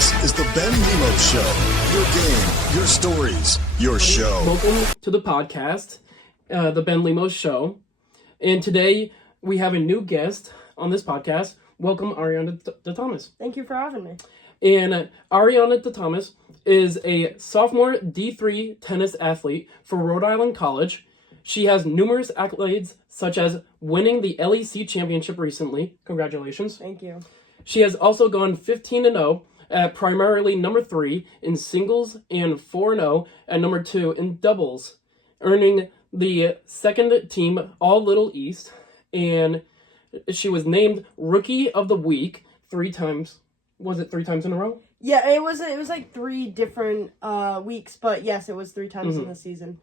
This is the Ben Lemos Show. Your game, your stories, your show. Welcome to the podcast, the Ben Lemos Show. And today we have a new guest on this podcast. Welcome, Arianna DeThomas. Thank you for having me. And Arianna DeThomas is a sophomore D3 tennis athlete for Rhode Island College. She has numerous accolades, such as winning the LEC championship recently. Congratulations. Thank you. She has also gone 15-0 at primarily number 3 in singles and 4-0 at number 2 in doubles, earning the second team All-Little East, and she was named Rookie of the Week 3 times. Was it 3 times in a row? Yeah, it was like 3 different weeks, but yes, it was 3 times in the season.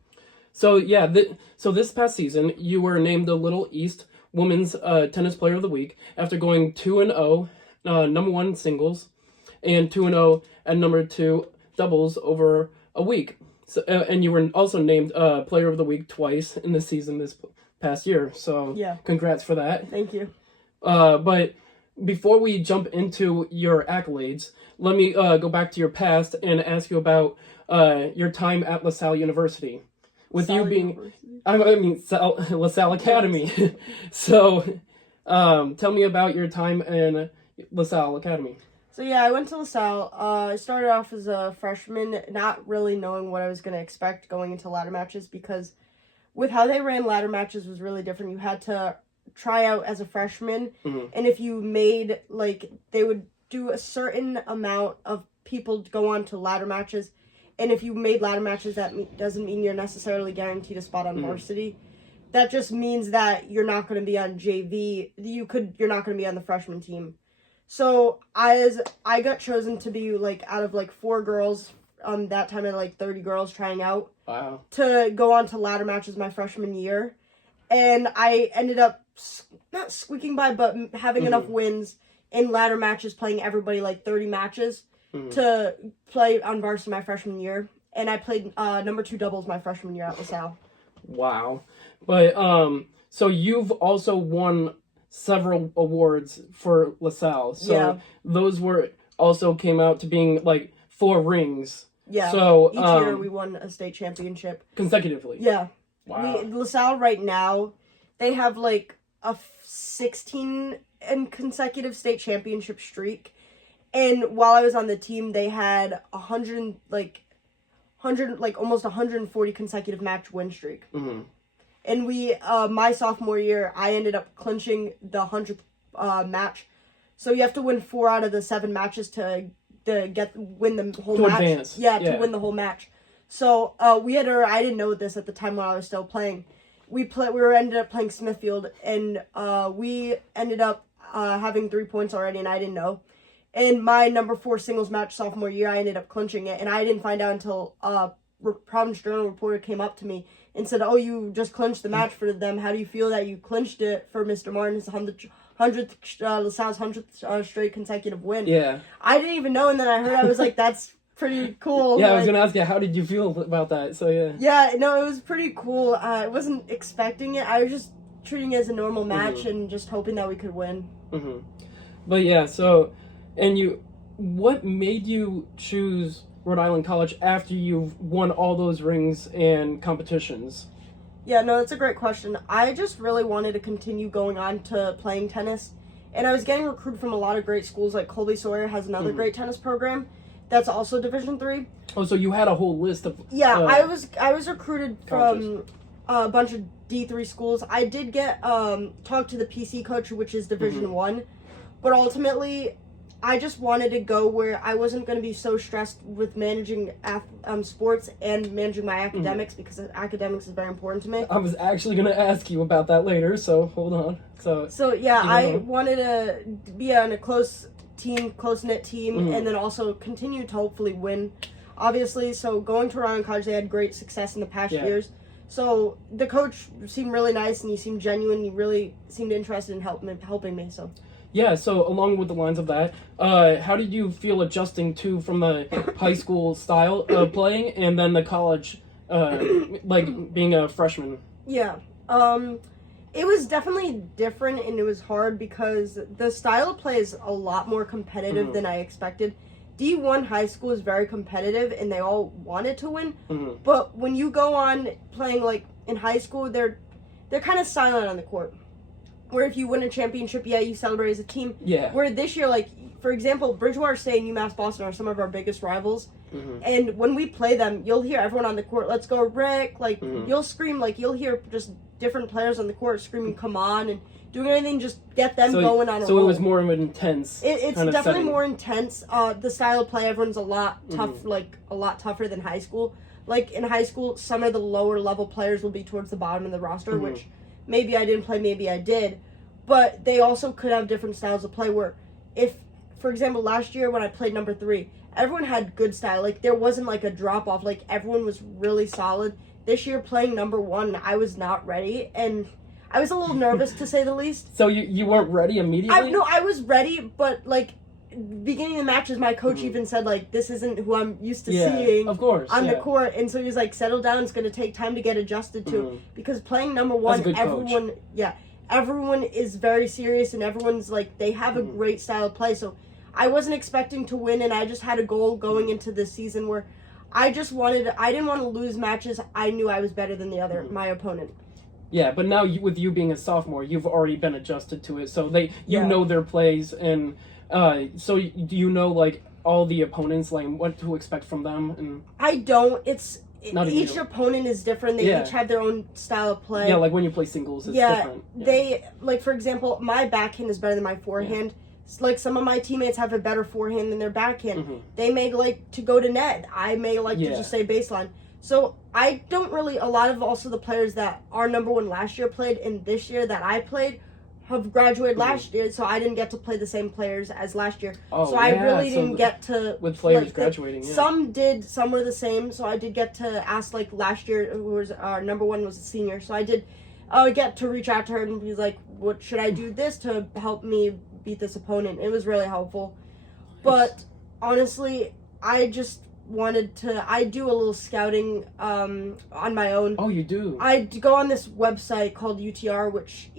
So yeah, so this past season, you were named the Little East Women's Tennis Player of the Week after going 2-0, number 1 singles, and 2-0 at number 2 doubles over a week. So, and you were also named Player of the Week twice in the season this past year. So yeah, congrats for that. Thank you. But before we jump into your accolades, let me go back to your past and ask you about your time at LaSalle University. With you being, LaSalle Academy. So, tell me about your time in LaSalle Academy. So yeah, I went to LaSalle. I started off as a freshman, not really knowing what I was going to expect going into ladder matches, because with how they ran ladder matches was really different. You had to try out as a freshman, and if you made, they would do a certain amount of people to go on to ladder matches, and if you made ladder matches, that doesn't mean you're necessarily guaranteed a spot on varsity. That just means that you're not going to be on JV. You're not going to be on the freshman team. So I got chosen to be out of 4 girls. That time I had 30 girls trying out. Wow. To go on to ladder matches my freshman year, and I ended up not squeaking by, but having enough wins in ladder matches, playing everybody 30 matches to play on varsity my freshman year. And I played number 2 doubles my freshman year at LaSalle. Wow. But so you've also won several awards for LaSalle. So yeah, those also came out to being 4 rings. Yeah. So each year we won a state championship consecutively. Yeah. Wow. LaSalle right now, they have a 16 and consecutive state championship streak. And while I was on the team, they had 100 almost 140 consecutive match win streak. And we, my sophomore year, I ended up clinching the 100th match. So you have to win 4 out of the 7 matches to win the whole match. Advance. Yeah, to win the whole match. So I didn't know this at the time when I was still playing. We ended up playing Smithfield, and we ended up having 3 points already, and I didn't know. In my number 4 singles match sophomore year, I ended up clinching it, and I didn't find out until Providence Journal reporter came up to me and said, "Oh, you just clinched the match for them. How do you feel that you clinched it for Mr. Martin's 100th LaSalle's 100th straight consecutive win?" Yeah. I didn't even know, and then I heard, I was like, "That's pretty cool." Yeah, I was gonna ask you, how did you feel about that? So yeah. Yeah, no, it was pretty cool. I wasn't expecting it. I was just treating it as a normal match and just hoping that we could win. But yeah, so, and what made you choose Rhode Island College after you've won all those rings and competitions? Yeah, no, that's a great question. I just really wanted to continue going on to playing tennis, and I was getting recruited from a lot of great schools. Colby Sawyer has another great tennis program that's also Division III. Oh, so you had a whole list of I was recruited colleges. From a bunch of D3 schools. I did get talked to the PC coach, which is Division I, but ultimately I just wanted to go where I wasn't going to be so stressed with managing sports and managing my academics, because academics is very important to me. I was actually going to ask you about that later, so hold on. So yeah, I wanted to be on a close-knit team, and then also continue to hopefully win, obviously. So going to Rhode Island College, they had great success in the past years. So the coach seemed really nice, and he seemed genuine. He really seemed interested in helping me. So. Yeah, so along with the lines of that, how did you feel adjusting from the high school style of playing and then the college, being a freshman? Yeah, it was definitely different, and it was hard because the style of play is a lot more competitive than I expected. D1 high school is very competitive and they all wanted to win. Mm-hmm. But when you go on playing like in high school, they're kind of silent on the court. Where if you win a championship, yeah, you celebrate as a team. Yeah. Where this year, like, for example, Bridgewater State and UMass Boston are some of our biggest rivals. Mm-hmm. And when we play them, you'll hear everyone on the court, let's go, Rick. Like, you'll scream, like, you'll hear just different players on the court screaming, come on, and doing anything just get them going on a roll. So it was more of an intense It's kind of definitely setting. more intense. The style of play, everyone's a lot tough, like, a lot tougher than high school. Like, in high school, some of the lower level players will be towards the bottom of the roster, which maybe I didn't play, maybe I did. But they also could have different styles of play where if, for example, last year when I played number 3, everyone had good style. Like, there wasn't, like, a drop-off. Like, everyone was really solid. This year, playing number 1, I was not ready. And I was a little nervous, to say the least. So you weren't ready immediately? I was ready, but, like, beginning of the matches, my coach even said, like, this isn't who I'm used to seeing of course, on the court. And so he was like, settle down. It's going to take time to get adjusted to. Because playing number 1, everyone... Coach. Yeah. Everyone is very serious and everyone's like, they have a great style of play. So I wasn't expecting to win and I just had a goal going into this season where I didn't want to lose matches. I knew I was better than my opponent. Yeah, but now with you being a sophomore, you've already been adjusted to it. So you know their plays and so do you know like all the opponents, like what to expect from them? And I don't. Each you. Opponent is different. They each have their own style of play. Yeah, like when you play singles, it's different. Yeah. They, like, for example, my backhand is better than my forehand. Yeah. Like, some of my teammates have a better forehand than their backhand. They may like to go to net. I may like to just say baseline. So, I don't really, a lot of also the players that our number 1 last year played and this year that I played have graduated last year, so I didn't get to play the same players as last year. Oh, so I really didn't get to... With players graduating, Some did, some were the same, so I did get to ask, like, last year, who was our number 1 was a senior, so I did get to reach out to her and be like, what should I do this to help me beat this opponent? It was really helpful. But, honestly, I just wanted to... I do a little scouting on my own. Oh, you do? I go on this website called UTR, which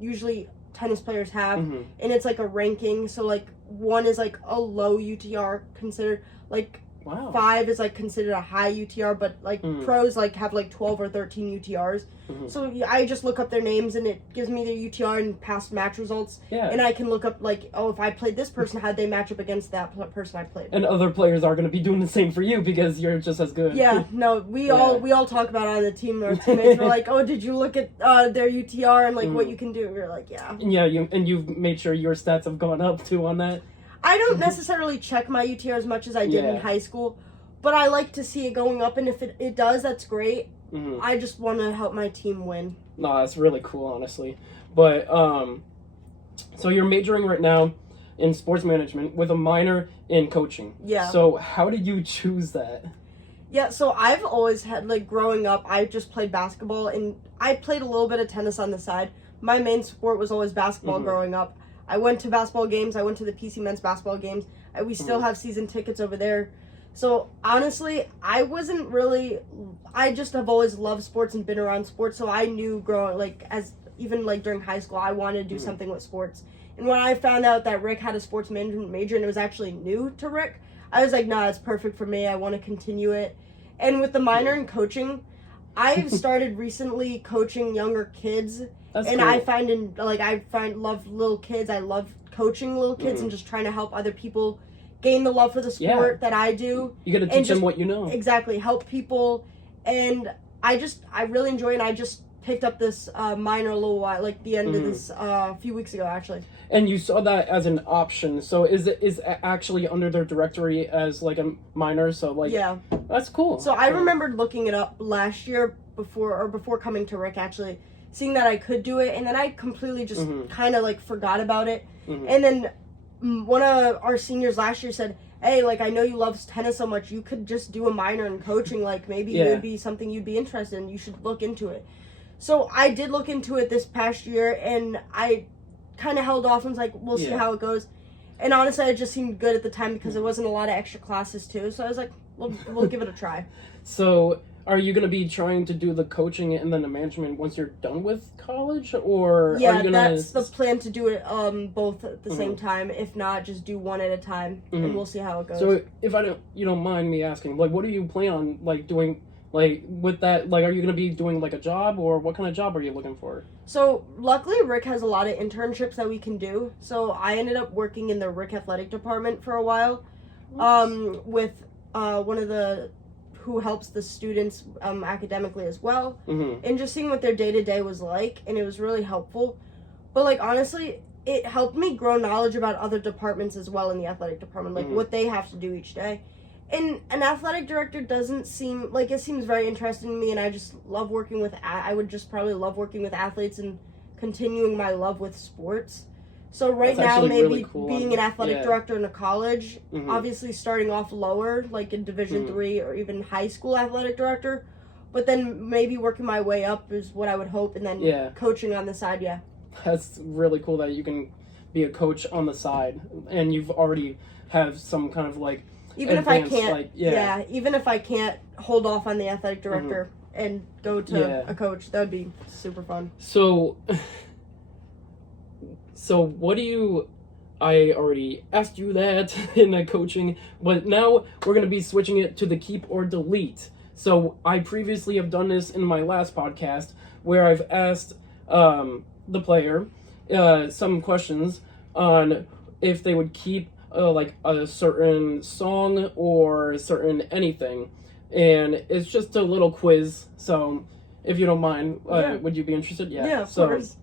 usually tennis players have, and it's like a ranking. So like 1 is like a low UTR considered, like 5 is like considered a high UTR, but like pros like have like 12 or 13 UTRs. So I just look up their names and it gives me their UTR and past match results. Yeah. And I can look up like, oh, if I played this person, how'd they match up against that person I played? And other players are going to be doing the same for you because you're just as good. Yeah, no, we all talk about it on the team. Our teammates were like, oh, did you look at their UTR and like what you can do? We were like, yeah. Yeah, you've made sure your stats have gone up too on that. I don't necessarily check my UTR as much as I did in high school, but I like to see it going up, and if it does, that's great. I just want to help my team win. No, that's really cool, honestly. But, so you're majoring right now in sports management with a minor in coaching. Yeah. So how did you choose that? Yeah, so I've always had, like, growing up, I just played basketball, and I played a little bit of tennis on the side. My main sport was always basketball growing up. I went to basketball games. I went to the PC men's basketball games. We still have season tickets over there. So, honestly, I just have always loved sports and been around sports, so I knew growing, like, even during high school, I wanted to do something with sports. And when I found out that Rick had a sports management major and it was actually new to Rick, I was like, nah, it's perfect for me. I want to continue it. And with the minor in coaching, I've started recently coaching younger kids. That's and cool. I love little kids. I love coaching little kids and just trying to help other people gain the love for the sport that I do. You got to teach them what you know. Exactly. Help people. And I really enjoy it. And I just picked up this minor a little while, like the end of this, a few weeks ago, actually. And you saw that as an option. So is it actually under their directory as like a minor? So like, yeah, that's cool. So I remembered looking it up last year before coming to Rick, actually, seeing that I could do it. And then I completely just kind of like forgot about it. And then one of our seniors last year said, hey, like, I know you love tennis so much, you could just do a minor in coaching, like, maybe it would be something you'd be interested in, you should look into it. So I did look into it this past year, and I kind of held off and was like, we'll see how it goes. And honestly, it just seemed good at the time because there wasn't a lot of extra classes too, so I was like, we'll give it a try. So are you going to be trying to do the coaching and then the management once you're done with college, or Yeah, are you gonna... that's the plan, to do it both at the same time. If not, just do one at a time, and we'll see how it goes. So if you don't mind me asking, like, what do you plan on, like, doing, like, with that? Like, are you going to be doing, like, a job, or what kind of job are you looking for? So luckily, Rick has a lot of internships that we can do. So I ended up working in the Rick athletic department for a while, with one of the who helps the students academically as well, and just seeing what their day-to-day was like, and it was really helpful. But, like, honestly, it helped me grow knowledge about other departments as well in the athletic department, like what they have to do each day. And an athletic director doesn't seem like, it seems very interesting to me, and I just love working with I would just probably love working with athletes and continuing my love with sports. So right now, maybe really cool. being an athletic director in a college, obviously starting off lower, like in Division III or even high school athletic director, but then maybe working my way up is what I would hope, and then coaching on the side, That's really cool that you can be a coach on the side, and you've already have some kind of, like, even if I can't, like, even if I can't hold off on the athletic director and go to a coach, that would be super fun. So what do you... I already asked you that in the coaching, but now we're going to be switching it to the keep or delete. So I previously have done this in my last podcast, where I've asked the player some questions on if they would keep like a certain song or a certain anything, and it's just a little quiz. So if you don't mind, would you be interested? Yeah, of course.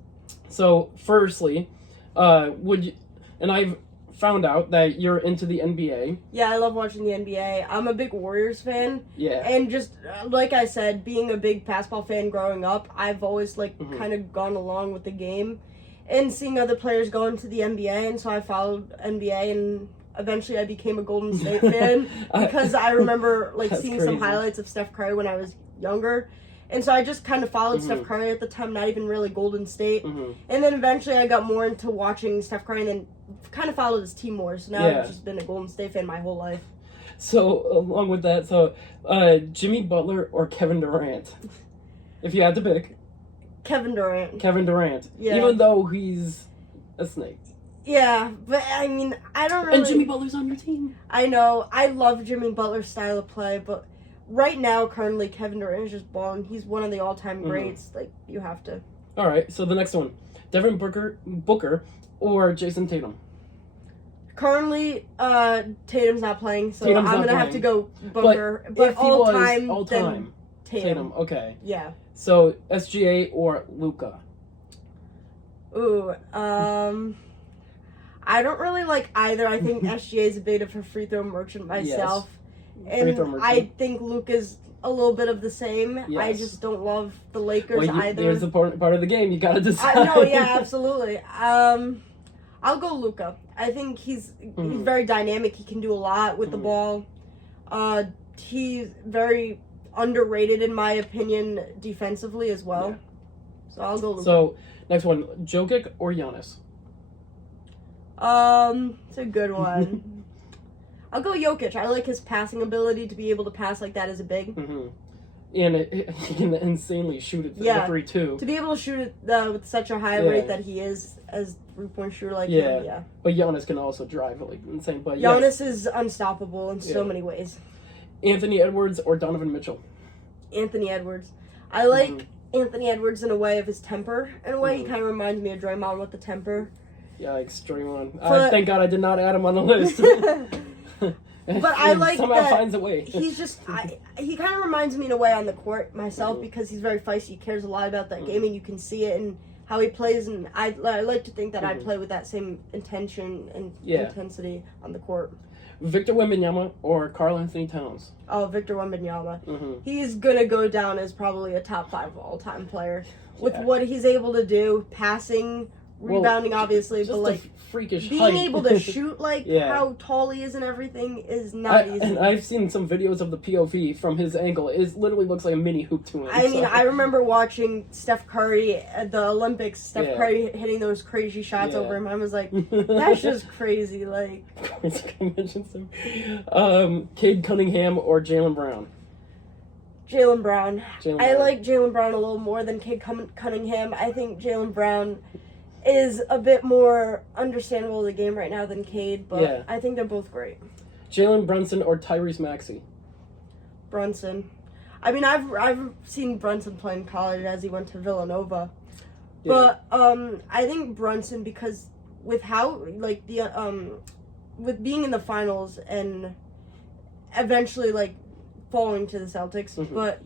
So firstly, would you, and I've found out that you're into the NBA. Yeah, I love watching the NBA. I'm a big Warriors fan. Yeah. And just, like I said, being a big basketball fan growing up, I've always, like, kind of gone along with the game and seeing other players go into the NBA, and so I followed NBA, and eventually I became a Golden State fan because I remember, like, seeing some highlights of Steph Curry when I was younger. And so I just kind of followed Steph Curry at the time, not even really Golden State. And then eventually I got more into watching Steph Curry, and then kind of followed his team more. So now I've just been a Golden State fan my whole life. So along with that, Jimmy Butler or Kevin Durant? If you had to pick. Kevin Durant. Kevin Durant. Yeah. Even though he's a snake. Yeah, but I mean, I don't really... And Jimmy Butler's on your team. I know. I love Jimmy Butler's style of play, but right now, currently, Kevin Durant is just balling. He's one of the all-time greats. Like, you have to. All right, so the next one. Devin Booker or Jason Tatum? Currently, Tatum's not playing, so I'm going to have to go Booker. But if all-time, all-time, Tatum. Okay. Yeah. So, SGA or Luka? Ooh, I don't really like either. I think SGA is a bit of a free throw merchant myself. Yes. And I think Luka's a little bit of the same. Yes. I just don't love the Lakers either. There's the part of the game you gotta decide. No, yeah, absolutely. I'll go Luka. I think he's very dynamic. He can do a lot with the ball. He's very underrated in my opinion defensively as well. Yeah. So I'll go Luka. So next one, Jokic or Giannis? It's a good one. I'll go Jokic. I like his passing ability to be able to pass like that as a big. And he can insanely shoot it the three too. To be able to shoot it with such a high rate that he is as 3-point shooter like him. Yeah. But Giannis can also drive like insane. But Giannis is unstoppable in so many ways. Anthony Edwards or Donovan Mitchell? Anthony Edwards. I like Anthony Edwards in a way of his temper. In a way, he kind of reminds me of Draymond with the temper. Yeah, extreme one. Thank God I did not add him on the list. But I like somehow that finds a way. He's just he kind of reminds me in a way on the court myself because he's very feisty. He cares a lot about that game, and you can see it in how he plays. And I like to think that I play with that same intention and intensity on the court. Victor Wembanyama or Karl Anthony Towns? Oh, Victor Wembanyama. He's gonna go down as probably a top 5 all-time player with what he's able to do, passing, rebounding, obviously, but like freakish being height. able to shoot like how tall he is and everything is not easy. And I've seen some videos of the POV from his angle. It literally looks like a mini hoop to him. I mean, I remember watching Steph Curry at the Olympics. Steph Curry hitting those crazy shots over him. I was like, that's just crazy. Like, I mentioned some. Cade Cunningham or Jaylen Brown? Jaylen Brown. Jaylen I Brown. like Jaylen Brown a little more than Cade Cunningham. I think Jaylen Brown is a bit more understandable of the game right now than Cade, but Yeah. I think they're both great. Jalen Brunson or Tyrese Maxey? Brunson. I mean, I've seen Brunson play in college as he went to Villanova, Yeah. but I think Brunson, because with how like the with being in the finals and eventually like falling to the Celtics, Mhm. but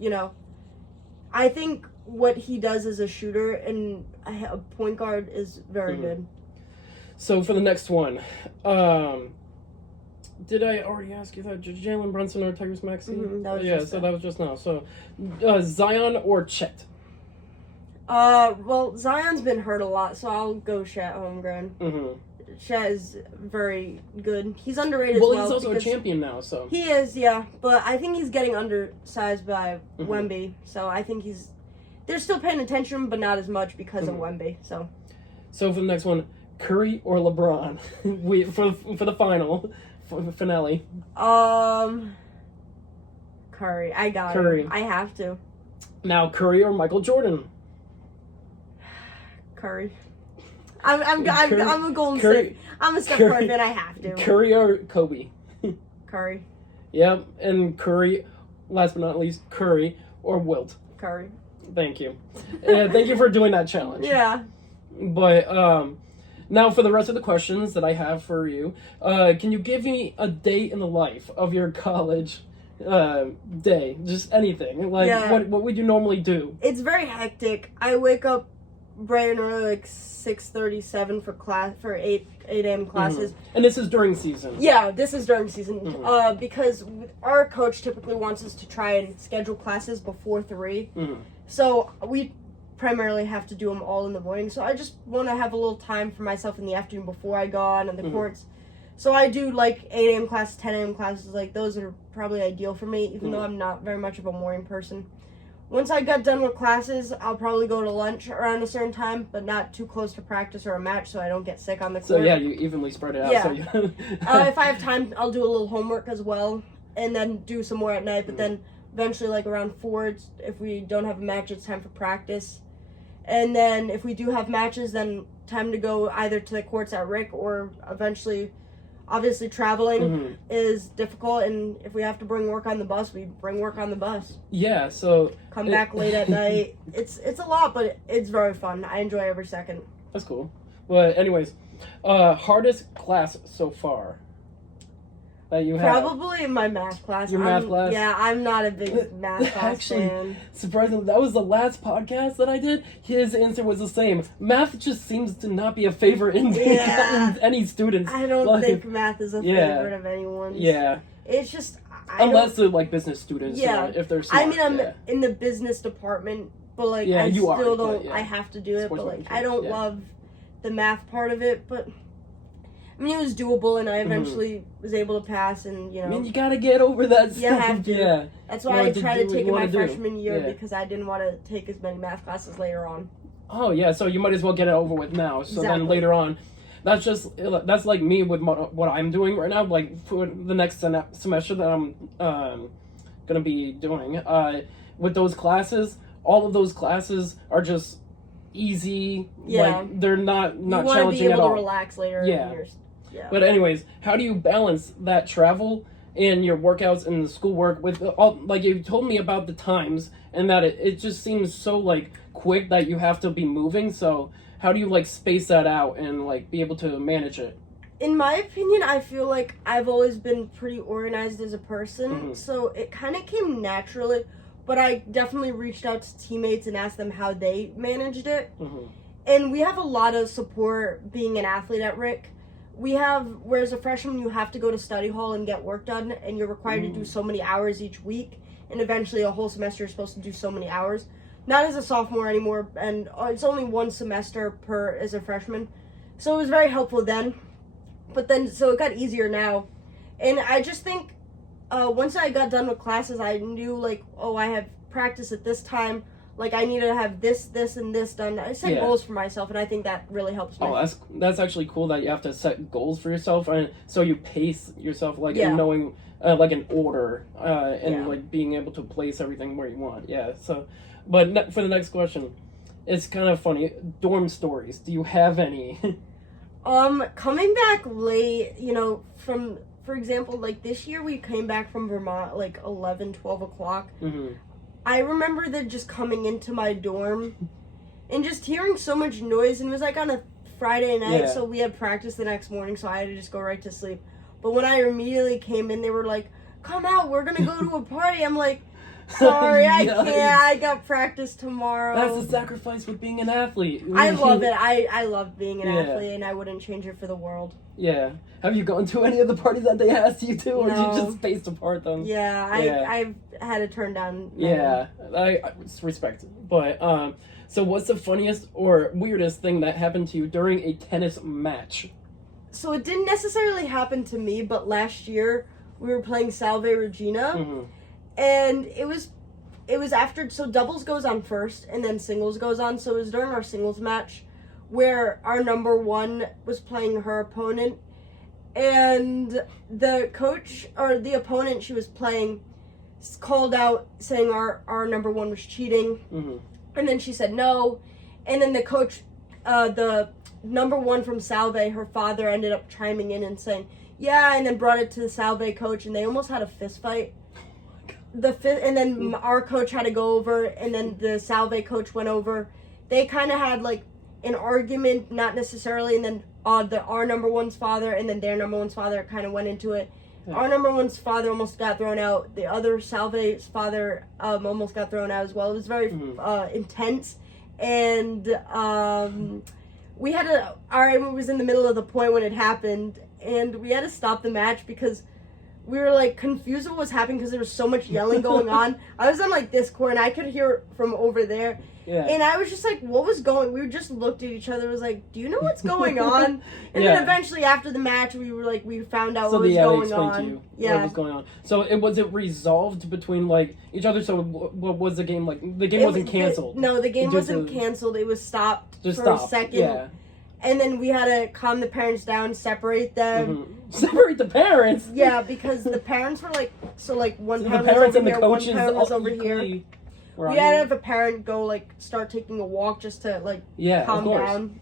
I think what he does as a shooter and a point guard is very Mhm. good. So for the next one, did I already ask you that? Jalen Brunson or Tyrese Maxey? That was Yeah, just so that. that was just now. So Zion or Chet? Well, Zion's been hurt a lot, so I'll go Shat Holmgren. Mm-hmm. Shat is very good. He's underrated Well, as well. he's also a because champion now, so. He is, yeah, but I think he's getting undersized by Mhm. Wemby, so I think they're still paying attention, but not as much because of Wemby. So So for the next one, Curry or LeBron? for the final finale. Curry, I got Curry. him. I have to. Now Curry or Michael Jordan? Curry. I'm a Golden Curry- State. I'm a Steph Curry- Curry fan. I have to. Curry or Kobe? Curry. Yep, and Curry, last but not least, Curry or Wilt. Curry. Thank you. Thank you for doing that challenge. Yeah. But now for the rest of the questions that I have for you, can you give me a day in the life of your college day? Just anything. Like Yeah. what would you normally do? It's very hectic. I wake up bright and early, like 6:37 for class for 8 a.m. classes. And this is during season. Yeah, this is during season. Mhm. Because our coach typically wants us to try and schedule classes before 3. Mhm. So we primarily have to do them all in the morning. So I just want to have a little time for myself in the afternoon before I go on the courts. So I do like 8 a.m. classes, 10 a.m. classes. Like those are probably ideal for me, even though I'm not very much of a morning person. Once I got done with classes, I'll probably go to lunch around a certain time, but not too close to practice or a match so I don't get sick on the court. So yeah, you evenly spread it out. Yeah. So you If I have time, I'll do a little homework as well, and then do some more at night. But then eventually, like around 4, if we don't have a match, it's time for practice. And then if we do have matches, then time to go either to the courts at Rick or eventually, obviously traveling is difficult. And if we have to bring work on the bus, we bring work on the bus. Yeah, so Come back late at night. It's a lot, but it's very fun. I enjoy every second. that's cool. But anyways, hardest class so far that you have? Probably in my math class. Your math class? Yeah, I'm not a big math class Actually, fan. surprisingly, that was the last podcast that I did. His answer was the same. Math just seems to not be a favorite in Yeah. any students. I don't life. think math is a Yeah. favorite of anyone's. Yeah, It's just I unless don't, they're like business students. Yeah. If they're smart. I mean, I'm yeah. in the business department, but like Yeah, I you still are, but, don't. yeah. I have to do it, Sports but like management, I don't yeah. love the math part of it. But I mean, it was doable, and I eventually was able to pass. And I mean, you gotta get over that stuff. You have to. Yeah. that's you why I have to tried do to what take you in my wanna do. freshman year Yeah. because I didn't want to take as many math classes later on. Oh yeah, so you might as well get it over with now. So then Exactly. later on, that's like me with what I'm doing right now. Like for the next semester that I'm gonna be doing with those classes, all of those classes are just easy. Yeah. Like they're not You want to be challenging able at to all. relax later Yeah. in years. Yeah. But anyways, how do you balance that travel and your workouts and the schoolwork with all, like you told me about the times and that it just seems so like quick that you have to be moving. So how do you like space that out and like be able to manage it? In my opinion, I feel like I've always been pretty organized as a person, Mhm. so it kind of came naturally, but I definitely reached out to teammates and asked them how they managed it. Mhm. And we have a lot of support being an athlete at Rick. Whereas a freshman, you have to go to study hall and get work done, and you're required to do so many hours each week, and eventually a whole semester you're supposed to do so many hours. Not as a sophomore anymore, and it's only one semester per as a freshman. So it was very helpful then. But then, so it got easier now. And I just think once I got done with classes, I knew, like, oh, I have practice at this time. like I need to have this, and this done. I set Yeah. goals for myself, and I think that really helps me. Oh, that's actually cool that you have to set goals for yourself, and so you pace yourself, like, Yeah. in knowing, like, an order, and, Yeah. like, being able to place everything where you want. Yeah, so, but for the next question, it's kind of funny. Dorm stories. Do you have any? Coming back late, for example, like this year we came back from Vermont like 11, 12 o'clock. Mm-hmm. I remember that just coming into my dorm and just hearing so much noise, and it was like on a Friday night, Yeah. so we had practice the next morning, so I had to just go right to sleep. But when I immediately came in, they were like, "Come out, we're gonna go to a party." I'm like, "Sorry, I Yes. can't. I got practice tomorrow." That's the sacrifice with being an athlete. I love it. I love being an Yeah. athlete, and I wouldn't change it for the world. Yeah. Have you gone to any of the parties that they asked you to, or did No. you just spaced apart them? Yeah, Yeah. I've had to turn down. Yeah, I respect it. But, so what's the funniest or weirdest thing that happened to you during a tennis match? So it didn't necessarily happen to me, but last year we were playing Salve Regina, Mm-hmm. and it was after, so doubles goes on first and then singles goes on. So it was during our singles match where our number one was playing her opponent, and the coach or the opponent she was playing called out saying our number one was cheating. Mm-hmm. And then she said no, and then the coach, the number one from Salve, her father ended up chiming in and saying yeah, and then brought it to the Salve coach, and they almost had a fist fight. And then our coach had to go over, and then the Salve coach went over. They kind of had like an argument, not necessarily, and then our number one's father and then their number one's father kind of went into it. Yeah. Our number one's father almost got thrown out. The other Salve's father almost got thrown out as well. It was very intense, and we had to. I was in the middle of the point when it happened, and we had to stop the match because we were like confused what was happening because there was so much yelling going on. I was on like this court and I could hear it from over there. Yeah. And I was just like, what was going? We just looked at each other. Was like, do you know what's going on? And Yeah. then eventually after the match, we were like, we found out So what was they going explained on. to you Yeah. what was going on. So was it resolved between like each other? So what was the game like? The game wasn't canceled. No, the game It just, wasn't canceled. It was stopped Just for stopped. a second. Yeah. And then we had to calm the parents down, separate them. Mhm. Separate the parents. Yeah, because the parents were like, so like one So parent the parents was over and the here, one coaches parent was all over here. equally were We on had to you? have a parent go like start taking a walk just to like Yeah, of calm course. down.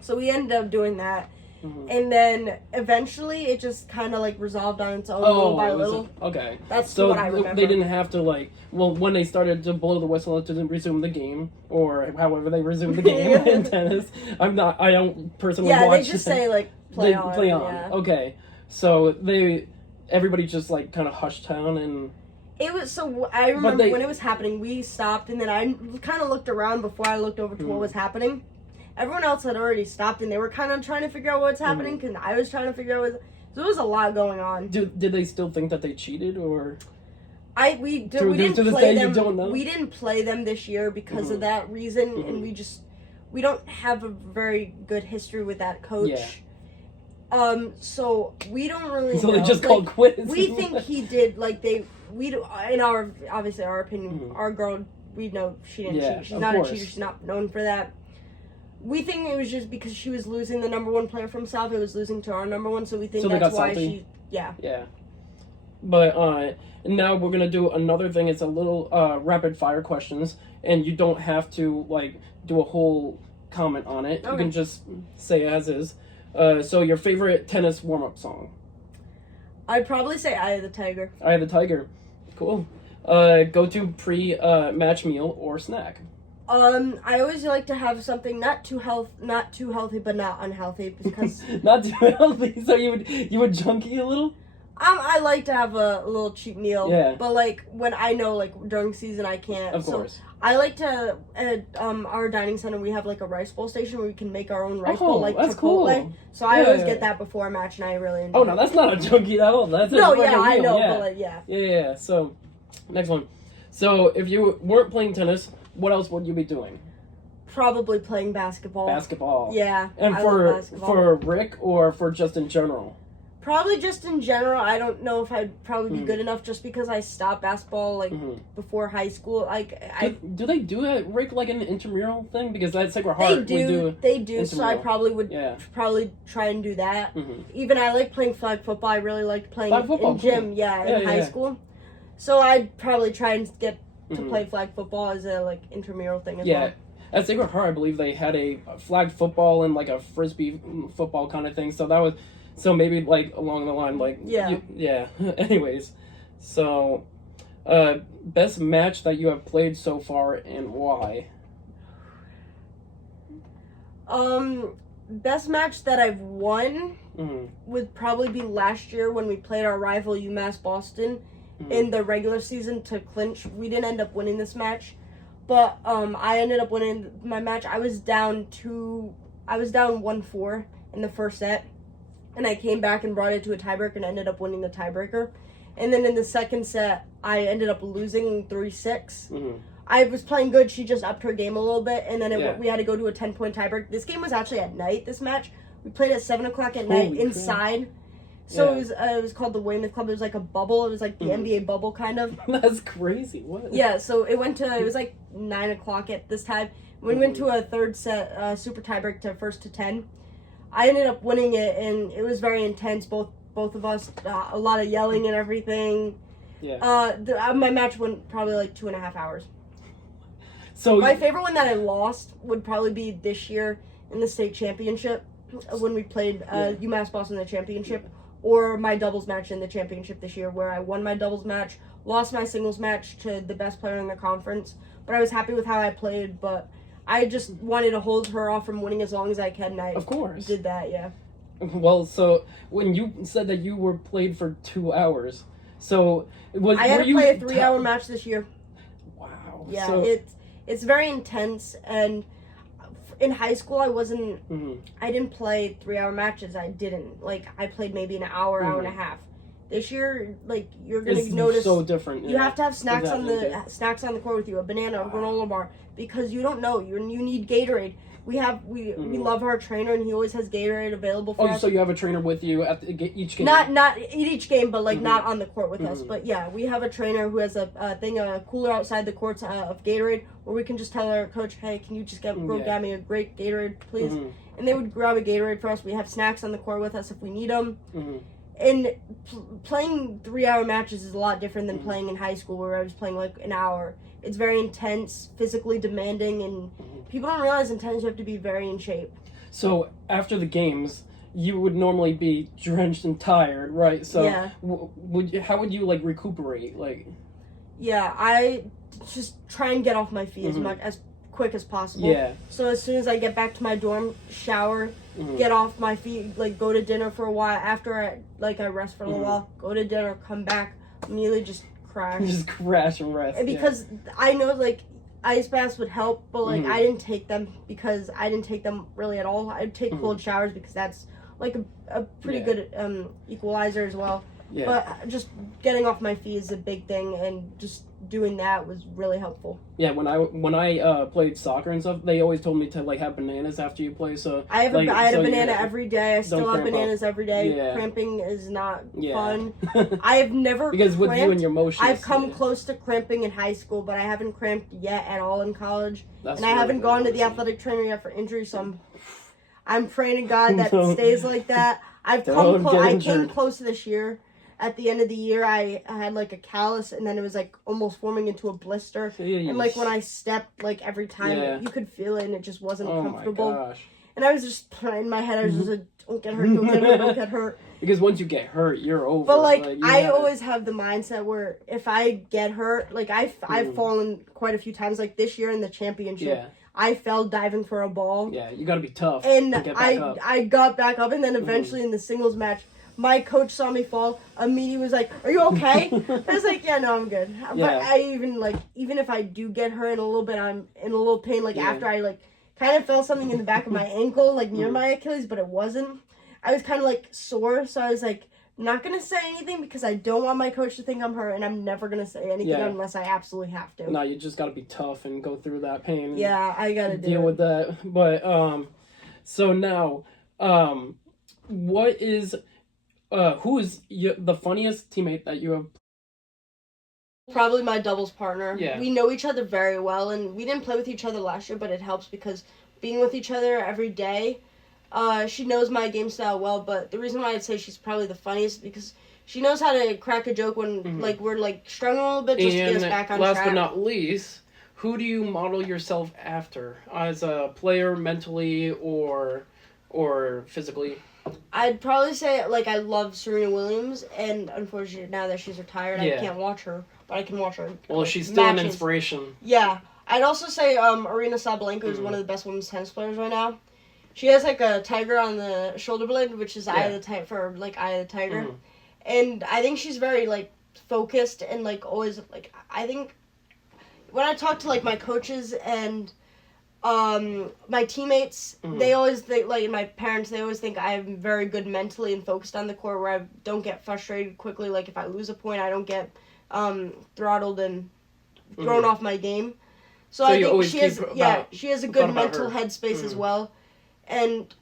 So we ended up doing that. Mhm. And then eventually it just kind of like resolved on its own little by it was little. okay. That's So what I remember. they didn't have to like. Well, when they started to blow the whistle to resume the game, or however they resumed the game in tennis. I don't personally Yeah, watch. they just say like play they on. play on. Yeah. Okay, so everybody just like kind of hushed down and. It was so. I remember they- when it was happening, we stopped, and then I kind of looked around before I looked over to what was happening. Everyone else had already stopped, and they were kind of trying to figure out what's happening, because I was trying to figure out what. So there was a lot going on. Did they still think that they cheated or? We To didn't this play day, you them. don't know? We didn't play them this year because of that reason, and we don't have a very good history with that coach. Yeah. So we don't really. So know. they just Like, called quits. We think he did in our obviously our opinion, our girl, we know she didn't cheat. She's of not course. a cheater. She's not known for that. We think it was just because she was losing the number one player from South. It was losing to our number one, so we think So they that's got why salty? she. Yeah. Yeah. But now we're gonna do another thing. It's a little rapid fire questions, and you don't have to like do a whole comment on it. You Okay. can just say as is. So your favorite tennis warm up song? I'd probably say Eye of the Tiger. Eye of the Tiger. Cool. Go to pre match meal or snack. I always like to have something not too healthy, but not unhealthy because Not too healthy. So you would junkie a little. I like to have a little cheap meal. Yeah. But like when I know like during season I can't. Of course. So I like to at our dining center we have like a rice bowl station where we can make our own rice Oh, bowl like that's Chipotle. cool. So I Yeah. always get that before a match and I really enjoy. Oh no, that's not a junkie at all. That's No, like yeah, a I meal, know, yeah. but like yeah. Yeah. So, next one. So, if you weren't playing tennis, what else would you be doing? Probably playing basketball. Basketball. Yeah. And I love basketball. for Rick or for just in general? Probably just in general. I don't know if I'd probably be good enough just because I stopped basketball like before high school. Do they do it, Rick, like an intramural thing? Because at Sacred Heart they do. So I probably would probably try and do that. Even I like playing flag football. I really liked playing in gym. Cool. In high school. So I'd probably try and get to play flag football as a like intramural thing as well. At Sacred Heart, I believe they had a flag football and like a frisbee football kind of thing. So that was. So maybe, like, along the line, like... Yeah. Anyways. So, best match that you have played so far and why? Best match that I've won would probably be last year when we played our rival UMass Boston in the regular season to clinch. We didn't end up winning this match. But, I ended up winning my match. I was down 1-4 in the first set. And I came back and brought it to a tiebreaker and ended up winning the tiebreaker. And then in the second set, I ended up losing 3-6. I was playing good. She just upped her game a little bit. And then we had to go to a 10-point tiebreaker. This game was actually at night, this match. We played at 7 o'clock at night inside. So it was called the Weymouth Club. It was like a bubble. It was like the NBA bubble kind of. That's crazy. What? Yeah, so it was like 9 o'clock at this time. We went to a third set super tiebreak to first to 10. I ended up winning it, and it was very intense. Both of us, a lot of yelling and everything. Yeah. My match went probably like 2.5 hours. So my favorite one that I lost would probably be this year in the state championship when we played UMass Boston in the championship, or my doubles match in the championship this year, where I won my doubles match, lost my singles match to the best player in the conference. But I was happy with how I played, but. I just wanted to hold her off from winning as long as I can, and I did that, yeah. Well, so when you said that you were played for 2 hours, so I had to play a 3-hour match this year. Wow. Yeah, so, it's very intense, and in high school I wasn't. I didn't play 3-hour matches. I didn't I played maybe an hour, hour and a half. This year, you're gonna notice so different. You have to have snacks on the court with you, a banana, a granola bar, because you don't know. You need Gatorade. We love our trainer, and he always has Gatorade available for us. Oh, so you have a trainer with you at each game? Not each game, but not on the court with us. But yeah, we have a trainer who has a cooler outside the courts of Gatorade, where we can just tell our coach, hey, can you just grab me a great Gatorade, please? And they would grab a Gatorade for us. We have snacks on the court with us if we need them. And playing 3-hour matches is a lot different than playing in high school, where I was playing like an hour. It's very intense, physically demanding, and people don't realize sometimes you have to be very in shape. So after the games, you would normally be drenched and tired, right? So how would you recuperate? Yeah, I just try and get off my feet as quick as possible. Yeah. So as soon as I get back to my dorm, shower, get off my feet, go to dinner for a while. After I rest for a little while, go to dinner, come back, immediately just crash. Just crash and rest. Because I know ice baths would help, but I didn't take them because I didn't take them really at all. I'd take cold showers because that's a pretty good equalizer as well. Yeah. But just getting off my feet is a big thing, and just doing that was really helpful. Yeah, when I played soccer and stuff, they always told me to have bananas after you play. So I had a banana every day. I still have bananas every day. Yeah. Cramping is not fun. I have never because cramped. With you and your motions, I've come close to cramping in high school, but I haven't cramped yet at all in college. And I haven't gone to the athletic trainer yet for injury, so I'm praying to God that it stays like that. I came close this year. At the end of the year, I had a callus, and then it was almost forming into a blister. Jeez. And when I stepped, every time you could feel it, and it just wasn't comfortable. My gosh. And I was just in my head, I was just don't get hurt, don't get hurt, don't get hurt. Because once you get hurt, you're over. But I always have the mindset where if I get hurt, I've fallen quite a few times. This year in the championship, I fell diving for a ball. Yeah, you got to be tough. And to get back up. I got back up, and then eventually in the singles match, my coach saw me fall. Immediately was like, "Are you okay?" I was like, "Yeah, no, I'm good." Yeah. But I even if I do get hurt in a little bit, I'm in a little pain. After I kind of felt something in the back of my ankle, near my Achilles, but it wasn't. I was kind of sore, so I was I'm not gonna say anything because I don't want my coach to think I'm hurt, and I'm never gonna say anything unless I absolutely have to. No, you just gotta be tough and go through that pain. Yeah, I gotta deal with that. But so now, what is who is the funniest teammate that you have? Probably my doubles partner. Yeah. We know each other very well, and we didn't play with each other last year, but it helps because being with each other every day, she knows my game style well. But the reason why I'd say she's probably the funniest is because she knows how to crack a joke when like we're like struggling a little bit just to get us back on track. Last but not least, who do you model yourself after as a player, mentally or physically? I'd probably say like I love Serena Williams, and unfortunately now that she's retired, I can't watch her, but I can watch her. Well, she's still an inspiration. Yeah, I'd also say Arianna Sabalenka is one of the best women's tennis players right now. She has like a tiger on the shoulder blade, which is Eye of the Tiger Eye of the Tiger, and I think she's very like focused and like always like I think when I talk to like my coaches and my teammates, they always think, like my parents, they always think I'm very good mentally and focused on the court, where I don't get frustrated quickly. Like if I lose a point, I don't get throttled and thrown off my game. So I think she has a good mental headspace as well. And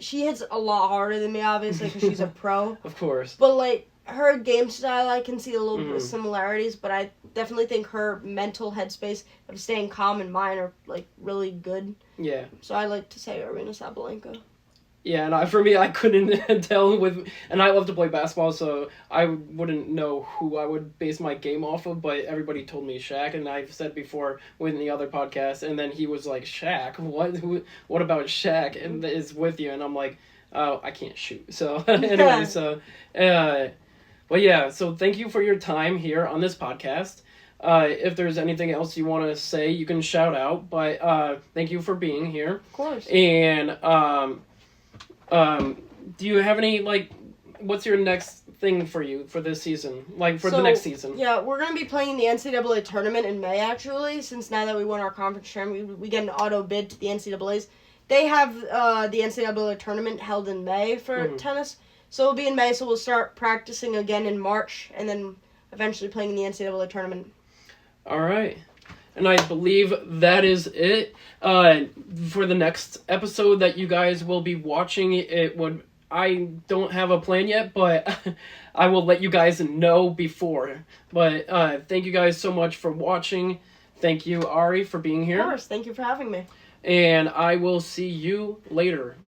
she hits a lot harder than me, obviously, because she's a pro. Of course. But like her game style, I can see a little bit of similarities, but I definitely think her mental headspace of staying calm and mine are like really good. Yeah. So I like to say Arianna Sabalenka. Yeah, and for me, I couldn't tell and I love to play basketball, so I wouldn't know who I would base my game off of, but everybody told me Shaq, and I've said before in the other podcast, and then he was like, Shaq? What about Shaq and is with you? And I'm like, oh, I can't shoot. So, anyway, but yeah, so thank you for your time here on this podcast. If there's anything else you want to say, you can shout out, but thank you for being here. Of course. And, do you have any, like, what's your next thing for you for this season? Like, for the next season? Yeah, we're going to be playing the NCAA tournament in May, actually, since now that we won our conference tournament, we get an auto bid to the NCAAs. They have the NCAA tournament held in May for tennis, so it'll be in May, so we'll start practicing again in March, and then eventually playing in the NCAA tournament. All right. And I believe that is it. For the next episode that you guys will be watching, I don't have a plan yet, but I will let you guys know before. But thank you guys so much for watching. Thank you, Ari, for being here. Of course. Thank you for having me. And I will see you later.